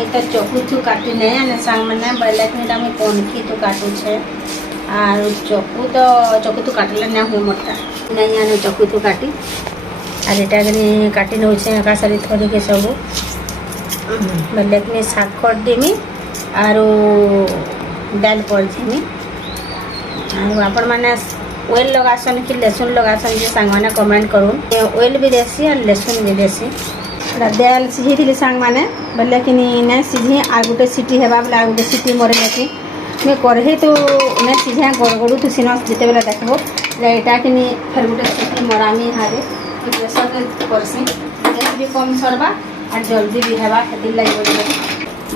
मुई तो चकू थू काटी नहीं आने सांग मैंने बोले कि मुई कौनखी तू काटू छे और चकू तो काटले ना हुए मोटा नहीं आने चकू तू काटी और एटा काटी नौ एका सारी थोड़ी के सब बोले कि शाग कर देमी और डाल कर देमी और आपण मैंने ऑयल लगासन कि लहसुन लगासन जे सांग मैंने कमेंट करूँ ऑयल भी देसी और लहसुन भी देसी दाल सीझी थी सांग मैंने बोले कि नहीं सीझी आ गोटे सीटी हेबा बोले आ गोटे सीटी मरे जाती मैं कढ़े तो नहीं सीझे गड़गड़ू तो सीना जिते बेला देखो यहाँ कि फिर गोटे सीटी मरामी यहाँ प्रेसर करसी गैस भी कम सरवा और जल्दी भी हेबा खेती लगे बोले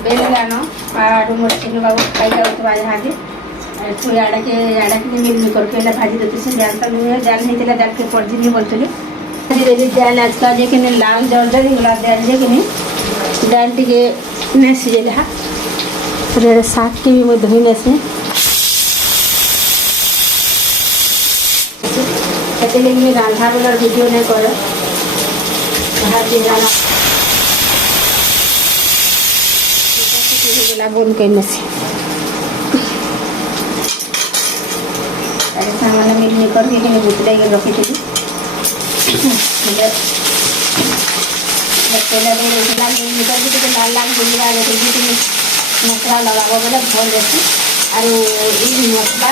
बेल लान और मोर चिन्ह बाबू खाई जाऊा यहाँ के आड़ा के मिल मिकर के भाजी देती से जाल तो नुहे जाल नहीं दाल के पड़जी नहीं बोलती देली दाल आज का जे कि लाल जर्जर गला दाल जे कि दाल टे नहीं सीझेला फिर शाग के भी मैं धोई नेसी कहते लगे रांधा वाला वीडियो नहीं कर बंद कर नेसी सामान मिल मिकर के बुतले रखी थी लाल लाल बुझा मसला लगा बोले भल देसी और मसला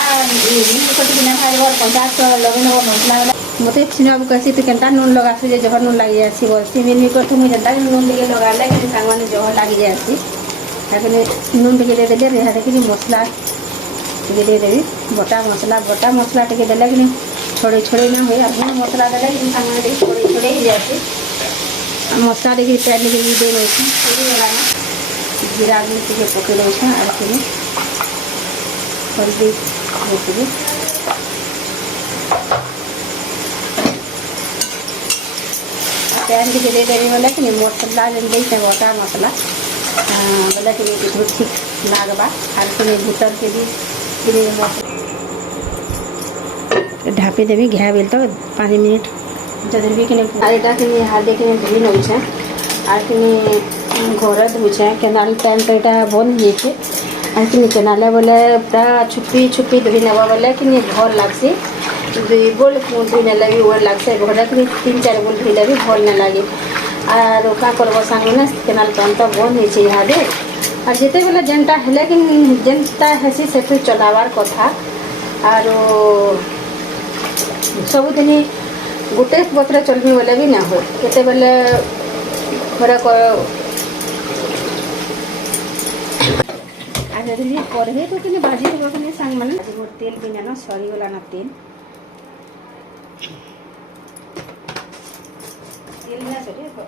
खाइब 50 लगे नब मसला मत चिन्ह कहसी तो केनता नून लगा जहर नून लगी जासी बोलती मिल मिकर तो मुझे जनता नून टे लगाले कि सांग मैंने जहर लगी जासी नून टे दे देली यहाँ देखिए मसला टे देदेवी बटा मसला टे देले कि छोड़े छोड़े ना हुए और मसला देले कि सांग मैंने छोड़े छोड़े ही जाती मसला देखिए तेल लेके दे ना जीरा भी टे पकड़ और हल्दी देती पैन टे दे देवी बोले कि मसला देते बटा मसला बोले कि ठीक लगवा और फिर भीतर के भी ढापी देवी घा बेल तो 5 मिनट जब भी कि हाथी कि धोई नौ और कि घर धोचे केनाल टाइम तो यहाँ बंद हुए और कि केनाले बोले पूरा छुपी छुपी धोई नवा बोले कि भल लगसी 2 बोल धोई नेले भी भल लगसे घर कि 3-4 बोल धोले भी भल नहीं लगे और क्या करब सांगे केनाल टाइम तो बंद हो यहाँ और जिते बेले जेनटा है कि जेनटा हेसी से चलावार कथा और सबुदिन गोटे पत्र चलमी बोले भी ना हो केते बेले घरे कढ़े तो कि भाजी हो कि सांग मैंने मोर तेल भी ना सरीगला ना तेल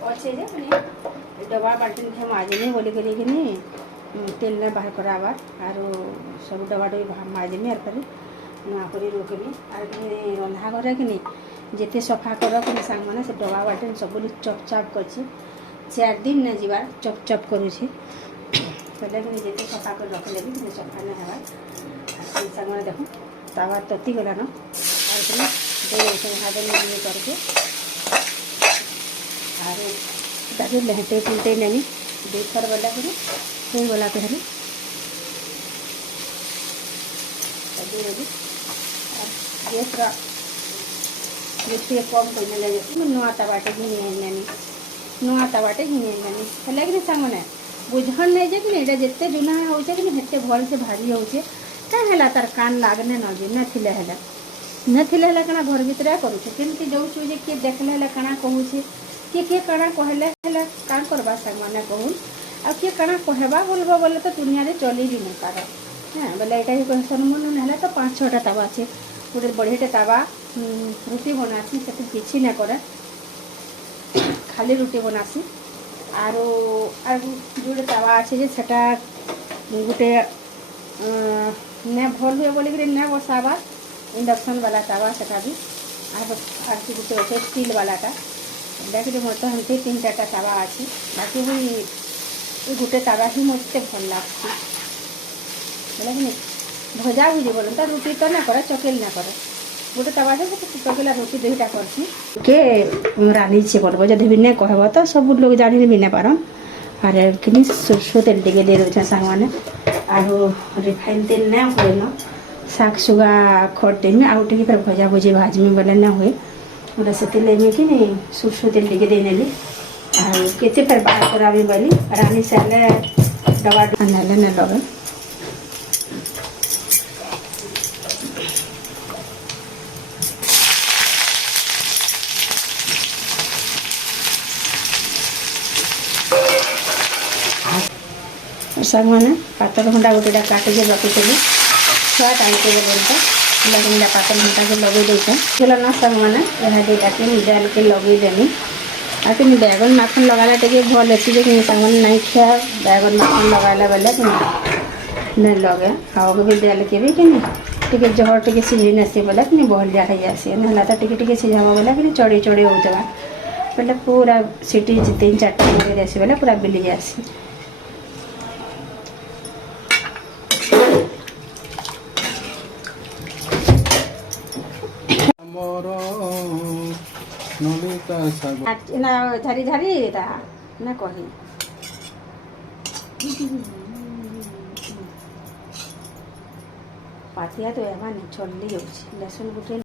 अच्छे डबा बाल्टी हम माजनी बोली कि तेल नहीं बाहर कराबार और सब डबा डबी माजमी और फिर नुआ कर रोकमी और रंधा घर कि जिते सफा कर कि सांग मैंने से डबा बाल्टी सब चप चाप कर 4 दिन नहीं जीवार चप चप करुँची पहले कि जिते सफा कर रखले भी सफा नहीं हबार सांग मैंने देखो तावा तती गला न और हाथ में करके और लहटे पुलटे नहीं 2 थर वाला फिर हो गला पहले गैस जिते कम करने लगे नुआ तवाटे घिनी नुआ तवाटे घिनी है कि सांग मैंने बुझन नहीं जे कि जिते जुना हो कि भल से भाजी होचे क्या तार कान लागने न जे नथिले कणा घर भितर करुचे केमती जाऊँ जे किए देखले कणा कहूचे किए कणा कहले कान करवा सांग मैंने कहून आ किए कणा कहवा बोलबो बोले तो दुनिया रे चली भी नहीं पार हाँ बोले यहाँ ही कहसन मन ना तो 5-6टा तावा अच्छे गोटे बढ़िया तावा रुटी बनासी से किसी ना करे खाली रुटी बनासी और जोड़े तावा अच्छे सेटा गोटे ने भल हुए बोलिक ने बसावा इंडक्शन वाला तावा सेटा भी और गोटे अच्छे स्टील वालाटा देख मोर तो हमसे 3-4टा तावा अच्छे बाकी भी गोटे तावा ही मत भल लगती बोला कि भजा भुजी बोलता रुटी तो ना करे चकेल ना करे गोटे तवा से चकेला रुटी 2टा करके रानी से करब जब भी नहीं कहब तो सब लोग जानी भी नहीं पारम आर कि सरसों तेल टे दे दे सांग मैंने आरो रिफाइन तेल ना हुए न शाग सुगा खरदेमी आउ टे फिर भजा भुजी भाजमी बोले ना हुए बोले से कि सरसों तेल टे देनेली आते फिर बाहर करामी बोली रानी सारे डबा नाले ना लगे साग मैंने पातल घंटा गोटे काटिके रखी छुआ टाइम बोलता लगेगा पातल घंटा के लगे देते ना साग मैंने यहाँ दुटा के डाल के लगे देनी आते बैगन माखन लगाला टे भल अच्छी कि साग मैंने नहीं खिया बैगन माखन लगाला बेले नहीं लगे खाओ भी डाल के भी कि जहर टे सीझी नसी बोले कि बहलिया खाई आसी ना तो टे सीझाब बोले कि चढ़ी चढ़ी होता बोले पूरा सीटी 3-4 आसी बोले पूरा बिली आसी ना झारी झारी ना कही पातिया तो एवं चली जाऊँ लसुन गुटे